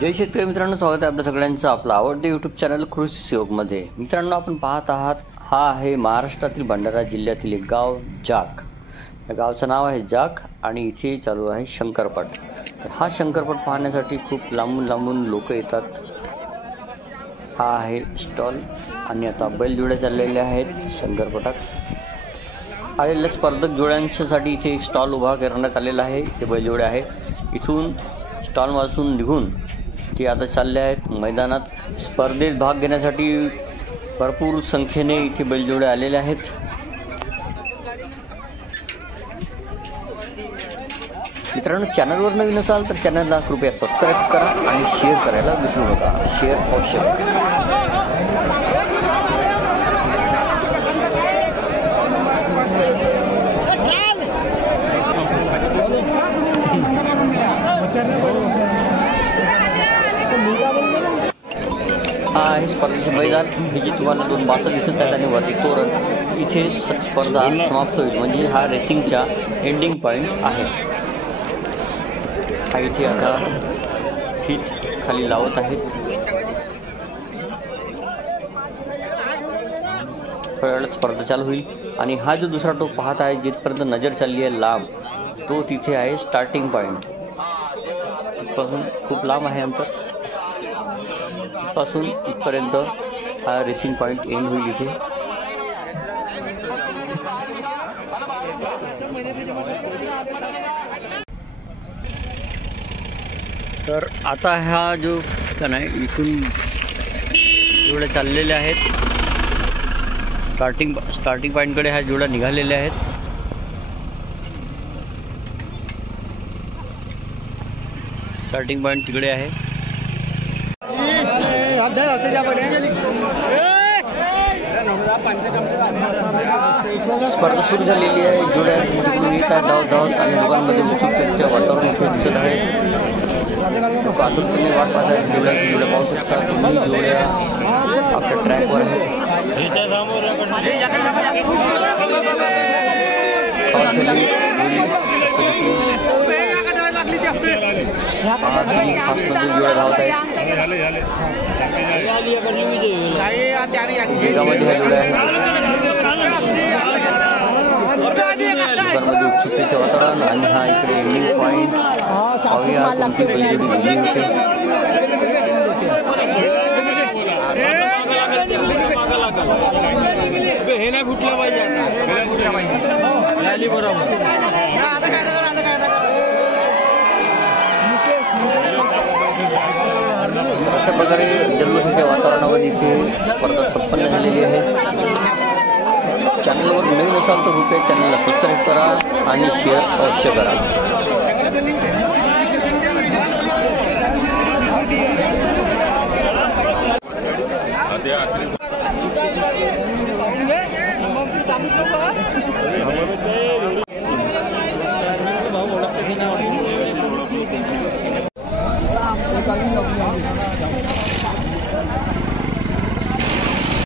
जय शेतकरी मित्रांनो, स्वागत आहे आपल्या सगळ्यांचं आपलं आवडते यूट्यूब चॅनल कृषी सहयोगमध्ये। मित्रांनो, आपण पाहत आहात हा आहे महाराष्ट्रातील भंडारा जिल्ह्यातील एक गाव जाक। या गावचं नाव आहे जाक आणि इथे चालू आहे शंकरपट। तर हा शंकरपट पाहण्यासाठी खूप लांबून लांबून लोक येतात। हा आहे स्टॉल आणि आता बैलजोड्या चाललेल्या आहेत शंकरपटात। आलेल्या स्पर्धक जोड्यांसाठी इथे एक स्टॉल उभा करण्यात आलेला आहे। ते बैलजोड्या आहेत। इथून स्टॉल वाचून निघून ते आता चालले आहेत मैदानात। स्पर्धेत भाग घेण्यासाठी भरपूर संख्येने इथे बैलजोड्या आलेल्या आहेत। मित्रांनो, चॅनलवर नवीन असाल तर चॅनलला कृपया सबस्क्राईब करा आणि शेअर करायला विसरू नका। शेअर अवश्य आहे स्पर्धेचे मैदान। हे जे तुम्हाला दोन बासा दिसत आहेत आणि वरती तोरण, इथे स्पर्धा समाप्त होईल। म्हणजे हा रेसिंगचा एंडिंग पॉइंट आहे। हा इथे आता फीत खाली लावत आहेत। थोड्या वेळात स्पर्धा चालू होईल आणि हा जो दुसरा टोक पाहत आहे जिथपर्यंत नजर चालली आहे लांब, तो तिथे आहे स्टार्टिंग पॉइंट। इथपासून खूप लांब आहे अंतर। पासून इथपर्यंत हा रेसिंग पॉइंट एंड होईल इथे। तर आता हा जो ठिकाण आहे इथून जोड्या चाललेल्या आहेत। स्टार्टिंग पॉइंटकडे ह्या जोड्या निघालेल्या आहेत। स्टार्टिंग पॉइंट तिकडे आहे। स्पर्धा सुरू झालेली आहे। जोड्या तिकडून येत आहेत धावत धावत आणि लोकांमध्ये उत्सुकतेचे वातावरण इथे दिसत आहे। लोक आतुरतेने वाट पाहत आहेत जोड्यांची। जोड्या पाहू शकतात दोन्ही जोड्या आपल्या ट्रॅकवर आहेत। जोड्या धावत आहेत। वेगामध्ये ह्या जोड्या आहेत। लोकांमध्ये उत्सुकतेचे वातावरण आणि हा इकडे एंडिंग पॉइंट। पाहूया कोणती बैलजोडी गेली होती। हे नाही फुटलं पाहिजे बरोबर। अशा प्रकारे जल्लोषाच्या वातावरणामध्ये इथे स्पर्धा संपन्न झालेली आहे। चॅनलवर नवीन असाल तर कृपया चॅनलला सबस्क्राईब करा आणि शेअर अवश्य करा।